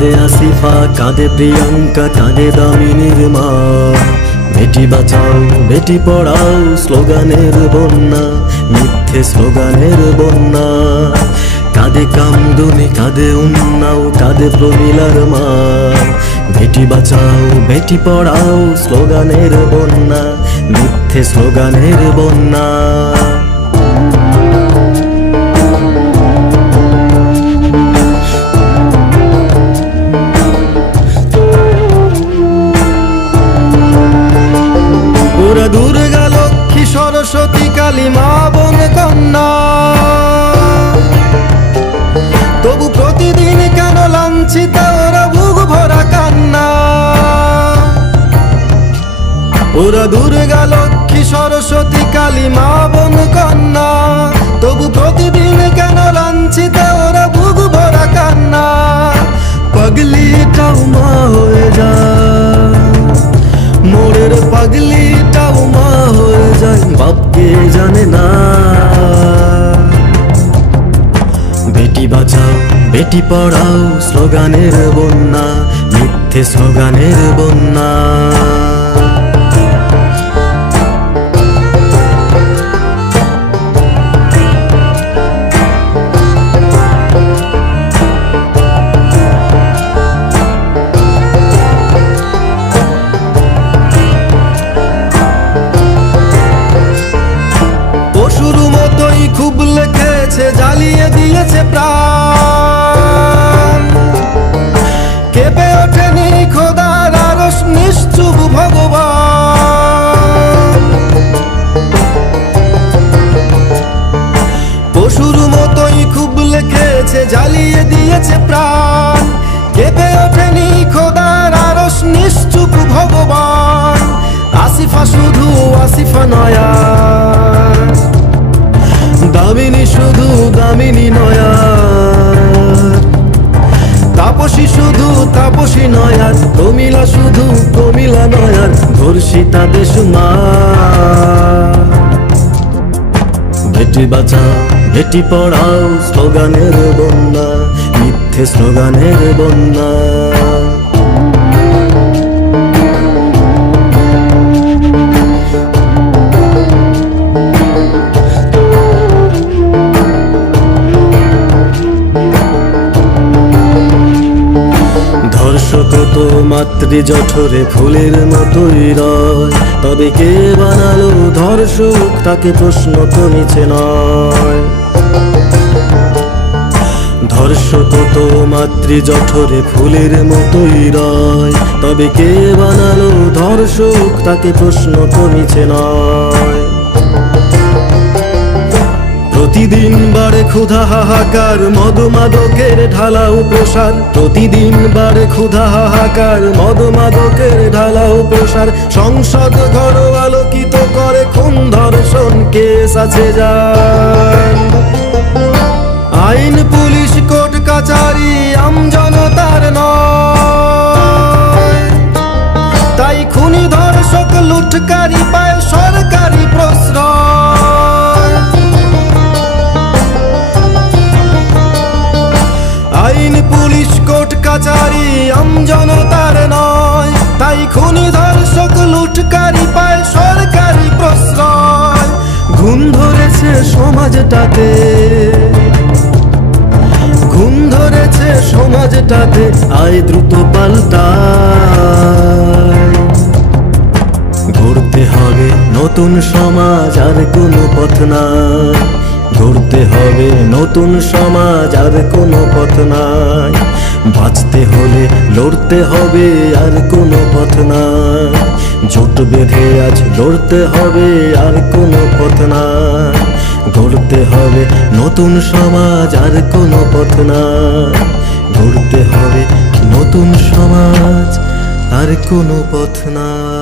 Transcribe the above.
কাঁদে আসিফা, কাঁদে প্রিয়াঙ্কা, কাঁদে দামিনীর মা। বেটি বাঁচাও বেটি পড়াও স্লোগানের বন্যা, মিথ্যে স্লোগানের বন্যা। কাঁদে কামদুনি, কাঁদে উন্নাও, কাঁদে প্রমিলার মা। বেটি বাঁচাও বেটি পড়াও স্লোগানের বন্যা, মিথ্যে স্লোগানের বন্যা। ওরা দুর্গা লক্ষ্মী সরস্বতী কালী মা বোন কন্যা, তবু প্রতিদিন কেন লাঞ্ছিত ওরা বুক ভরা কান্না। ওরা দুর্গা লক্ষ্মী সরস্বতী কালী মা বোন কন্যা, তবু প্রতিদিন কেন লাঞ্ছিত ওরা বুক ভরা কান্না। পাগলিটাও মা হয়ে যায়, মোড়ের পাগলিটাও মা হয়ে যায়, বাপকে জানে না। বেটি বাঁচাও বেটি পড়াও স্লোগানের বন্যা, মিথ্যে স্লোগানের বন্যা। পশুর মতোই খুব লেখেছে, জ্বালিয়ে দিয়েছে প্রাণ। কেঁপে ওঠেনি খোদার আরশ, নিশ্চুপ ভগবান। পশুর মতোই খুব লেখেছে, জ্বালিয়ে দিয়েছে প্রাণ। কেঁপে ওঠেনি খোদার আরশ, নিশ্চুপ ভগবান। আসিফা শুধু আসিফা নয়া, দামিনী শুধু দামিনী নয়া। তাপসী শুধু তাপসী নয়ার, প্রমিলা শুধু প্রমিলা নয়ার, ধর্ষিতা দেশ মা। বেটি বাঁচাও বেটি পড়াও স্লোগানের বন্যা, মিথ্যে স্লোগানের বন্যা। ধর্ষক তো মাতৃ জঠরে ফুলের মতোই রয়, তবে কে বানালো ধর্ষক তাকে প্রশ্ন তো নিচে নয়। ধর্ষক তো মাতৃ জঠরে ফুলের মতোই রয়, তবে কে বানালো ধর্ষক তাকে প্রশ্ন তো নিচে নয়। প্রতিদিন বাড়ে ক্ষুধা হাহাকার, মদ মাদকের ঢালাও প্রসার। প্রতিদিন বাড়ে ক্ষুধা হাহাকার, মদ মাদকের ঢালাও প্রসার। সংসদ ঘর আলোকিত করে খুন ধর্ষণ কেস আছে যার। আইন পুলিশ কোর্ট কাচারি আমজনতার নয়, তাই খুনি ধর্ষক লুটকারী পায় সরকারি প্রশ্রয়। আইন পুলিশ কোর্ট কাচারি আমজনতার নয়, তাই খুনি ধর্ষক লুটকারী পায় সরকারি প্রশ্রয়। ঘুম ধরেছে সমাজটাতে, ঘুম ধরেছে সমাজটাতে, আয় দ্রুত পাল্টায়। গড়তে হবে নতুন সমাজ, আর কোনো পথ নাই। গড়তে হবে নতুন সমাজ, আর কোনো পথ নাই। বাঁচতে হলে লড়তে হবে, আর কোনো পথ নাই। জোট বেঁধে আজ লড়তে হবে, আর কোনো পথ নাই। গড়তে হবে নতুন সমাজ, আর কোনো পথ নাই। গড়তে হবে নতুন সমাজ, আর কোনো পথ নাই।